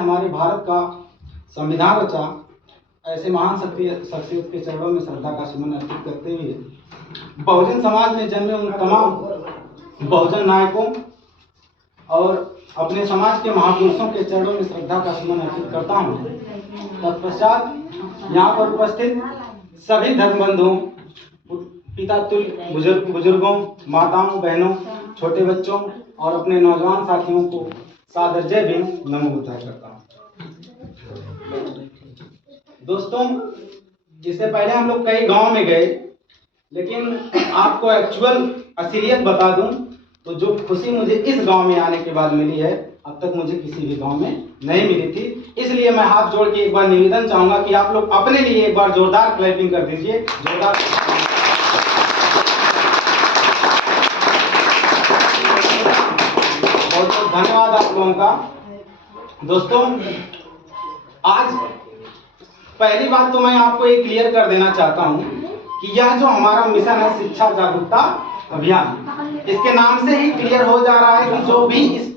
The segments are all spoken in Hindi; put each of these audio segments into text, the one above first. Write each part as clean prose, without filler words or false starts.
हमारे भारत का संविधान रचा, ऐसे महान शख्सियत के चरणों में श्रद्धा का सुमन अर्पित करते हुए बहुजन समाज में जन्मे उन तमाम बहुजन नायकों और अपने समाज के महापुरुषों के चरणों में श्रद्धा का सुमन अर्पित करता हूँ। तत्पश्चात यहाँ पर उपस्थित सभी धर्म बंधुओं, पिता तुल्य बुजुर्गों, माताओं, बहनों, छोटे बच्चों और अपने नौजवान साथियों को सादर जय भीम, नमो बुद्धाय करता हूँ। दोस्तों, इससे पहले हम लोग कई गांव में गए, लेकिन आपको एक्चुअल असलियत बता दूं तो जो खुशी मुझे इस गांव में आने के बाद मिली है, अब तक मुझे किसी भी गांव में नहीं मिली थी। इसलिए मैं हाथ जोड़ के एक बार निवेदन चाहूंगा कि आप लोग अपने लिए एक बार जोरदार क्लैपिंग कर दीजिए। जोरदार बहुत धन्यवाद आप लोगों का। दोस्तों, आज पहली बात तो मैं आपको ये क्लियर कर देना चाहता हूँ कि यह जो हमारा मिशन है शिक्षा जागरूकता अभियान, इसके नाम से ही क्लियर हो जा रहा है कि जो भी इस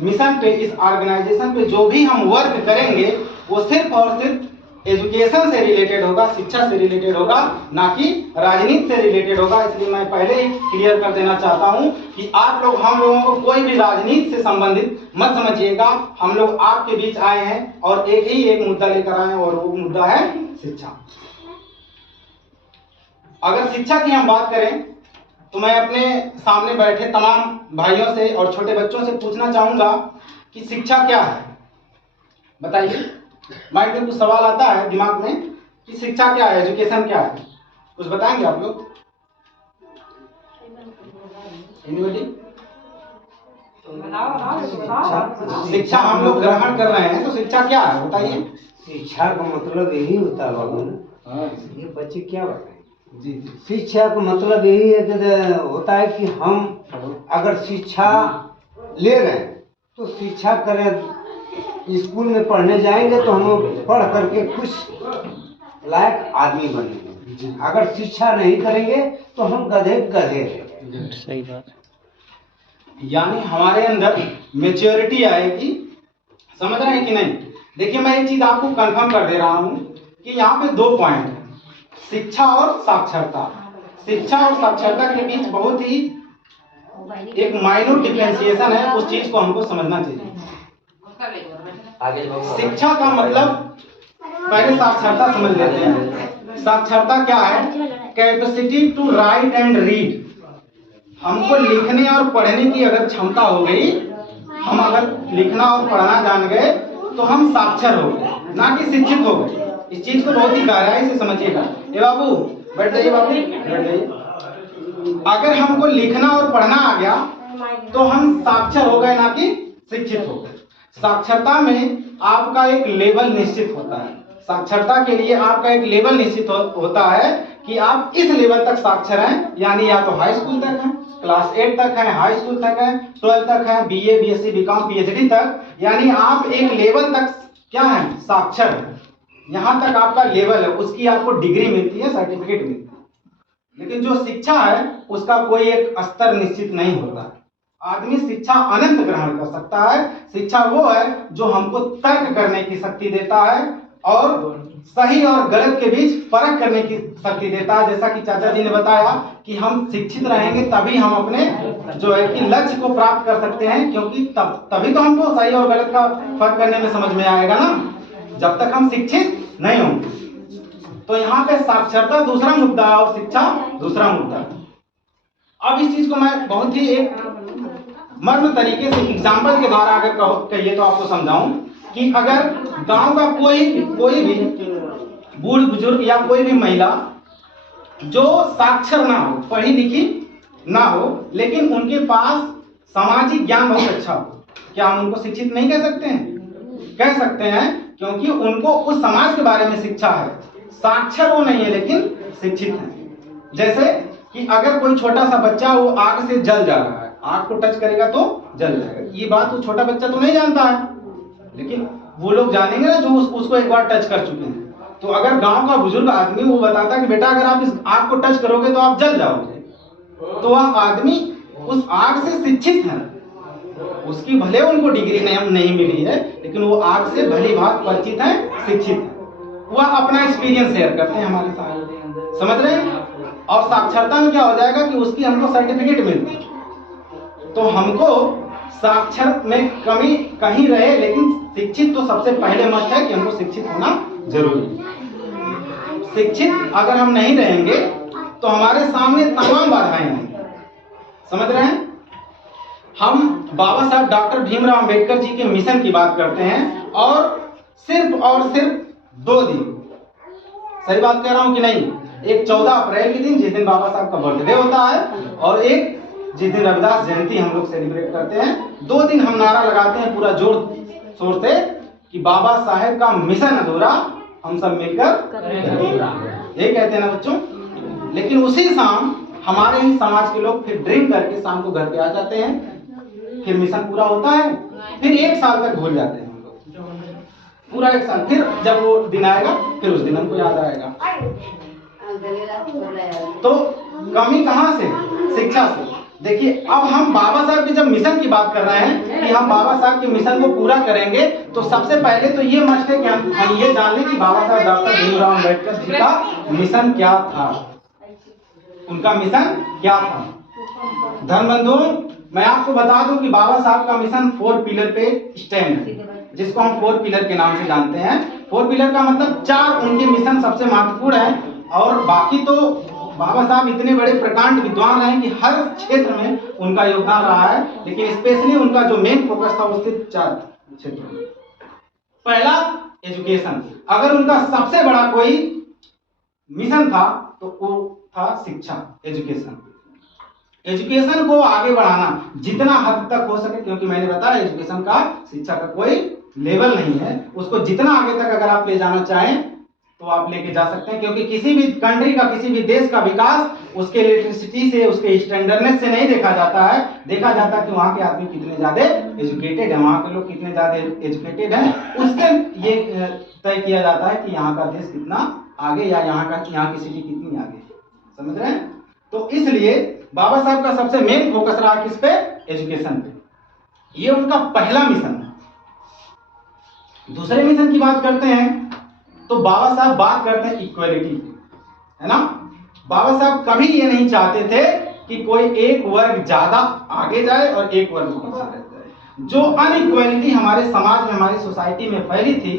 मिशन पे, इस ऑर्गेनाइजेशन पे जो भी हम वर्क करेंगे वो सिर्फ और सिर्फ एजुकेशन से रिलेटेड होगा, शिक्षा से रिलेटेड होगा, ना कि राजनीति से रिलेटेड होगा। इसलिए मैं पहले ही क्लियर कर देना चाहता हूं कि आप लोग, हम लोगों को कोई भी राजनीति से संबंधित मत समझिएगा। हम लोग आपके बीच आए हैं और एक मुद्दा लेकर आए हैं और वो मुद्दा है शिक्षा। अगर शिक्षा की हम बात करें तो मैं अपने सामने बैठे तमाम भाइयों से और छोटे बच्चों से पूछना चाहूंगा कि शिक्षा क्या है। बताइए, माइंड में कुछ सवाल आता है दिमाग में कि शिक्षा क्या है, एजुकेशन क्या है? कुछ बताएंगे आप लोग? शिक्षा हम लोग ग्रहण कर रहे हैं तो शिक्षा क्या है बताइए। शिक्षा का मतलब यही होता है बाबू, ये बच्चे क्या बताएं जी। शिक्षा का मतलब यही है कि होता है कि हम अगर शिक्षा ले रहे हैं तो शिक्षा करें, स्कूल में पढ़ने जाएंगे तो हम पढ़ करके कुछ लायक आदमी बनेंगे। अगर शिक्षा नहीं करेंगे तो हम गधे रहेंगे। सही बात। यानी हमारे अंदर मैच्योरिटी आएगी, समझ रहे हैं कि नहीं? देखिए, मैं एक चीज आपको कंफर्म कर दे रहा हूं कि यहाँ पे 2 पॉइंट है, शिक्षा और साक्षरता। शिक्षा और साक्षरता के बीच बहुत ही एक माइन्यूट डिफरेंशिएशन है, उस चीज को हमको समझना चाहिए। शिक्षा का मतलब, पहले साक्षरता समझ लेते हैं। साक्षरता क्या है? Capacity to write and read. हमको लिखने और पढ़ने की अगर क्षमता हो गई, हम अगर लिखना और पढ़ना जान गए तो हम साक्षर हो गए, ना कि शिक्षित हो गए। इस चीज को बहुत ही गहराई से समझिएगा। ए बाबू, बैठ जाइए बाबू, बैठ जाइए। अगर हमको लिखना और पढ़ना आ गया तो हम साक्षर हो गए, ना कि शिक्षित हो गए। साक्षरता में आपका एक लेवल निश्चित होता है। साक्षरता के लिए आपका एक लेवल निश्चित होता है कि आप इस लेवल तक साक्षर हैं, यानी या तो हाई स्कूल तक हैं, क्लास 8 तक है, हाई स्कूल तक है, 12 तक है, बीए, बीएससी, बीकॉम, पीएचडी तक, यानी आप एक लेवल तक क्या है? साक्षर है। यहाँ तक आपका लेवल है, उसकी आपको डिग्री मिलती है, सर्टिफिकेट मिलती है। लेकिन जो शिक्षा है उसका कोई एक स्तर निश्चित नहीं होता है। आदमी शिक्षा अनंत ग्रहण कर सकता है। शिक्षा वो है जो हमको तर्क करने की शक्ति देता है और सही और गलत के बीच फर्क करने की शक्ति देता है। जैसा कि चाचा जी ने बताया कि हम शिक्षित रहेंगे तभी हम अपने जो है कि लक्ष्य को प्राप्त कर सकते हैं, क्योंकि तभी तो हमको सही और गलत का फर्क करने में समझ में आएगा ना, जब तक हम शिक्षित नहीं होंगे। तो यहाँ पे साक्षरता दूसरा मुद्दा है और शिक्षा दूसरा मुद्दा है। अब इस चीज को मैं बहुत ही एक मर्म तरीके से एग्जाम्पल के द्वारा अगर कहिए तो आपको समझाऊं कि अगर गांव का कोई भी बूढ़ बुजुर्ग या कोई भी महिला जो साक्षर ना हो, पढ़ी लिखी ना हो, लेकिन उनके पास सामाजिक ज्ञान बहुत अच्छा हो, क्या हम उनको शिक्षित नहीं कह सकते हैं? कह सकते हैं, क्योंकि उनको उस समाज के बारे में शिक्षा है। साक्षर वो नहीं है लेकिन शिक्षित है। जैसे कि अगर कोई छोटा सा बच्चा वो आग से जल जा रहा है, आग को टच करेगा तो जल जाएगा, ये बात वो छोटा बच्चा तो नहीं जानता है, लेकिन वो लोग जानेंगे ना जो उसको एक बार टच कर चुके हैं। तो अगर गांव का बुजुर्ग आदमी वो बताता कि बेटा अगर आप इस आग को टच करोगे तो आप जल जाओगे, तो वह आदमी उस आग से शिक्षित है, उसकी भले उनको डिग्री नहीं मिली है, लेकिन वो आज से भली भांति परिचित हैं, शिक्षित हैं। वह अपना एक्सपीरियंस शेयर करते हैं हमारे साथ, समझ रहे हैं। और साक्षरता में क्या हो जाएगा कि उसकी हमको सर्टिफिकेट मिलती है। तो हमको साक्षर में कमी कहीं रहे, लेकिन शिक्षित तो सबसे पहले मस्ट है कि हमको शिक्षित होना जरूरी है। शिक्षित अगर हम नहीं रहेंगे तो हमारे सामने तमाम बाधाएं हैं, समझ रहे हैं। हम बाबा साहब डॉक्टर भीमराव अंबेडकर जी के मिशन की बात करते हैं, और सिर्फ 2 दिन, सही बात कह रहा हूं कि नहीं, एक 14 अप्रैल के दिन जिस दिन बाबा साहब का बर्थडे होता है, और एक जिस दिन रविदास जयंती हम लोग सेलिब्रेट करते हैं। 2 दिन हम नारा लगाते हैं पूरा जोर शोर से कि बाबा साहेब का मिशन अधूरा, हम सब मिलकर यही कहते हैं ना बच्चों। लेकिन उसी शाम हमारे ही समाज के लोग फिर ड्रिंक करके शाम को घर पे आ जाते हैं, फिर मिशन पूरा होता है, फिर 1 साल तक भूल जाते हैं हम लोग, पूरा 1 साल। फिर जब वो दिन आएगा फिर उस दिन हमको याद आएगा। तो कमी कहाँ से? शिक्षा से। देखिए, अब हम बाबा साहब के जब मिशन की बात कर रहे हैं कि हम बाबा साहब के मिशन को पूरा करेंगे, तो सबसे पहले तो ये मस्ट है कि हम ये जान लें कि बाबा साहब डॉक्टर भीमराव अंबेडकर जी का मिशन क्या था, उनका मिशन क्या था। धर्म बंधुओं, मैं आपको बता दूं कि बाबा साहब का मिशन 4 पिलर पे स्टैंड है, जिसको हम 4 पिलर के नाम से जानते हैं। 4 पिलर का मतलब 4 उनके मिशन सबसे महत्वपूर्ण है, और बाकी तो बाबा साहब इतने बड़े प्रकांड विद्वान रहे कि हर क्षेत्र में उनका योगदान रहा है, लेकिन स्पेशली उनका जो मेन फोकस था वो सिर्फ 4 क्षेत्रों में। पहला, एजुकेशन। अगर उनका सबसे बड़ा कोई मिशन था तो वो था शिक्षा, एजुकेशन। एजुकेशन को आगे बढ़ाना जितना हद तक हो सके, क्योंकि मैंने बताया एजुकेशन का, शिक्षा का कोई लेवल नहीं है, उसको जितना आगे तक अगर आप ले जाना चाहें तो आप लेके जा सकते हैं। क्योंकि किसी भी कंट्री का, किसी भी देश का विकास उसके इलेक्ट्रिसिटी से, उसके स्टैंडर्डनेस से नहीं देखा जाता है। देखा जाता है कि वहाँ के आदमी कितने ज्यादा एजुकेटेड है, वहाँ के लोग कितने ज्यादा एजुकेटेड हैं, उससे ये तय किया जाता है कि यहाँ का देश कितना आगे, या यहाँ की सिटी कितनी आगे, समझ रहे हैं। तो इसलिए बाबा साहब का सबसे मेन फोकस रहा किस पे? एजुकेशन पे। ये उनका पहला मिशन है। दूसरे मिशन की बात करते हैं तो बाबा साहब बात करते हैं इक्वलिटी, है ना। बाबा साहब कभी ये नहीं चाहते थे कि कोई एक वर्ग ज्यादा आगे जाए और एक वर्ग पीछे रह जाए। जो अनइक्वलिटी हमारे समाज में, हमारी सोसाइटी में फैली थी,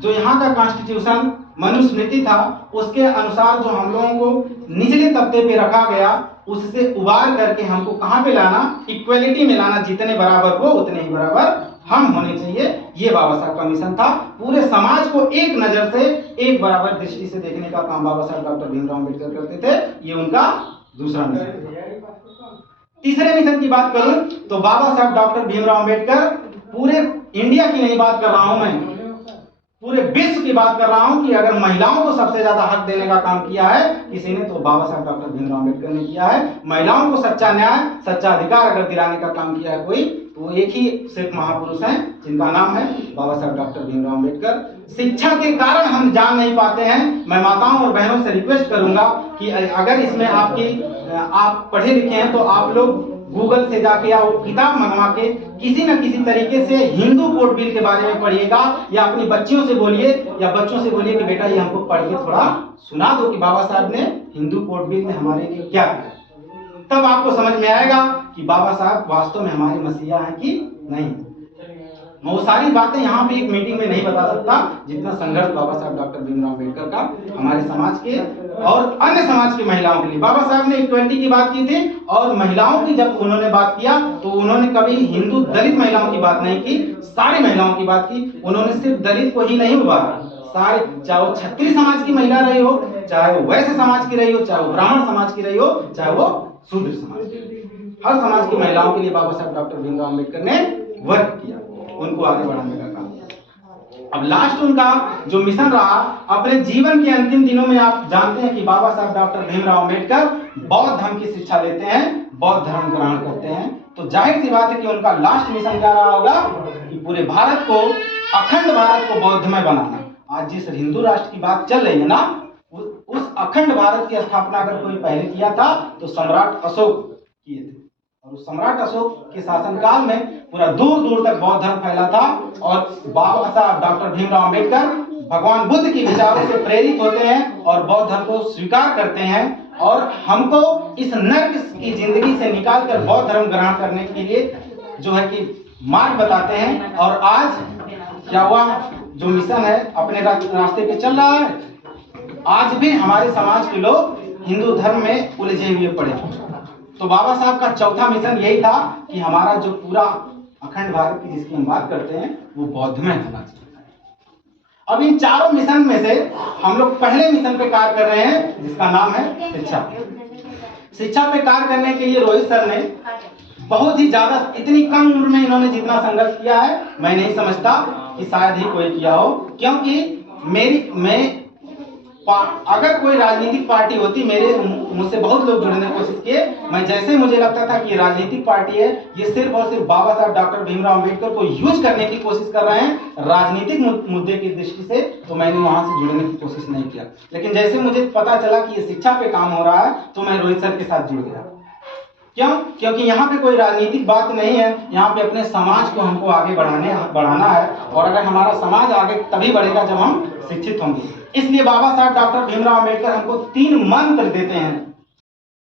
जो यहाँ का कॉन्स्टिट्यूशन मनुस्मृति था, उसके अनुसार जो हम लोगों को निचले तबके पे रखा गया, उससे उबार करके हमको कहाँ पे लाना? इक्वलिटी में लाना। जितने बराबर हो उतने ही बराबर हम होने चाहिए। ये बाबा साहब का मिशन था। पूरे समाज को एक नजर से, एक बराबर दृष्टि से देखने का काम बाबा साहब डॉक्टर भीमराव अंबेडकर करते थे। ये उनका दूसरा मिशन। तीसरे मिशन की बात करूं तो बाबा साहब डॉक्टर भीमराव अंबेडकर, पूरे इंडिया की नहीं बात कर रहा हूं मैं, पूरे विश्व की बात कर रहा हूं, कि अगर महिलाओं को सबसे ज्यादा हक देने का काम किया है किसी ने, तो बाबा साहब डॉक्टर भीमराव अंबेडकर ने किया है। महिलाओं को सच्चा न्याय, सच्चा अधिकार अगर दिलाने का काम किया है कोई, तो एक ही सिर्फ महापुरुष हैं, जिनका नाम है बाबा साहब डॉक्टर भीमराव अंबेडकर। शिक्षा के कारण हम जान नहीं पाते हैं। मैं माताओं और बहनों से रिक्वेस्ट करूंगा कि अगर इसमें आप पढ़े लिखे हैं तो आप लोग गूगल से जाके या वो किताब मंगवा के किसी न किसी तरीके से हिंदू कोड बिल के बारे में पढ़िएगा, या अपनी बच्चियों से बोलिए या बच्चों से बोलिए कि बेटा ये हमको पढ़ के थोड़ा सुना दो कि बाबा साहब ने हिंदू कोड बिल में हमारे लिए क्या किया। तब आपको समझ में आएगा कि बाबा साहब वास्तव में हमारे मसीहा हैं कि नहीं। मैं वो सारी बातें यहाँ पे एक मीटिंग में नहीं बता सकता, जितना संघर्ष बाबा साहब डॉक्टर भीमराव अंबेडकर का हमारे समाज के और अन्य समाज की महिलाओं के लिए। बाबा साहब ने इक्वलिटी की बात की थी, और महिलाओं की जब उन्होंने बात किया तो उन्होंने कभी हिंदू दलित महिलाओं की बात नहीं की, सारी महिलाओं की बात की। उन्होंने सिर्फ दलित को ही नहीं उभारा, सारे, चाहे वो क्षत्रिय समाज की महिला रही हो, चाहे वो वैश्य समाज की रही हो, चाहे वो ब्राह्मण समाज की रही हो, चाहे वो शूद्र समाज की, हर समाज की महिलाओं के लिए बाबा साहब डॉक्टर भीमराव अंबेडकर ने वर्क किया, उनको आगे बढ़ाने का काम किया। अब लास्ट उनका जो मिशन रहा, अपने जीवन के अंतिम दिनों में आप जानते हैं कि बाबा साहब डॉक्टर भीमराव अंबेडकर बौद्ध धर्म की शिक्षा लेते हैं, बौद्ध धर्म ग्रहण करते हैं। तो जाहिर सी बात है कि उनका लास्ट मिशन क्या रहा होगा कि पूरे भारत को, अखंड भारत को बौद्धमय बनाना। आज जिस हिंदू राष्ट्र की बात चल रही है ना, उस अखंड भारत की स्थापना अगर कोई पहले किया था तो सम्राट अशोक किए थे, और और सम्राट अशोक के शासनकाल में पूरा दूर दूर तक बौद्ध धर्म फैला था। और बाबा साहब डॉक्टर भीमराव अंबेडकर भगवान बुद्ध के विचारों से प्रेरित होते हैं और बौद्ध धर्म को स्वीकार करते हैं और हमको इस नर्क की जिंदगी से निकालकर बौद्ध धर्म ग्रहण करने के लिए जो है कि मार्ग बताते हैं। और आज क्या हुआ, जो मिशन है अपने रास्ते पे चल रहा है। आज भी हमारे समाज के लोग हिंदू धर्म में उलझे हुए पड़े। तो बाबा साहब का चौथा मिशन यही था कि हमारा जो पूरा अखंड भारत की जिसकी हम बात करते हैं वो बौद्ध में होना चाहिए। अब इन चारों मिशन में से हम लोग पहले मिशन पे कार्य कर रहे हैं जिसका नाम है शिक्षा। शिक्षा पे कार्य करने के लिए रोहित सर ने बहुत ही ज्यादा, इतनी कम उम्र में इन्होंने जितना संघर्ष किया है मैं नहीं समझता कि शायद ही कोई किया हो। क्योंकि अगर कोई राजनीतिक पार्टी होती, मुझसे बहुत लोग जुड़ने की कोशिश किए, मैं जैसे मुझे लगता था कि ये राजनीतिक पार्टी है, ये सिर्फ और सिर्फ बाबा साहब डॉक्टर भीमराव अंबेडकर को यूज करने की कोशिश कर रहे हैं राजनीतिक मुद्दे की दृष्टि से, तो मैंने वहां से जुड़ने की कोशिश नहीं किया। लेकिन जैसे मुझे पता चला कि ये शिक्षा पे काम हो रहा है तो मैं रोहित सर के साथ जुड़ गया। क्यों? क्योंकि यहाँ पे कोई राजनीतिक बात नहीं है, यहाँ पे अपने समाज को हमको आगे बढ़ाना है। और अगर हमारा समाज आगे तभी बढ़ेगा जब हम शिक्षित होंगे। इसलिए बाबा साहब डॉक्टर भीमराव अंबेडकर हमको 3 मंत्र देते हैं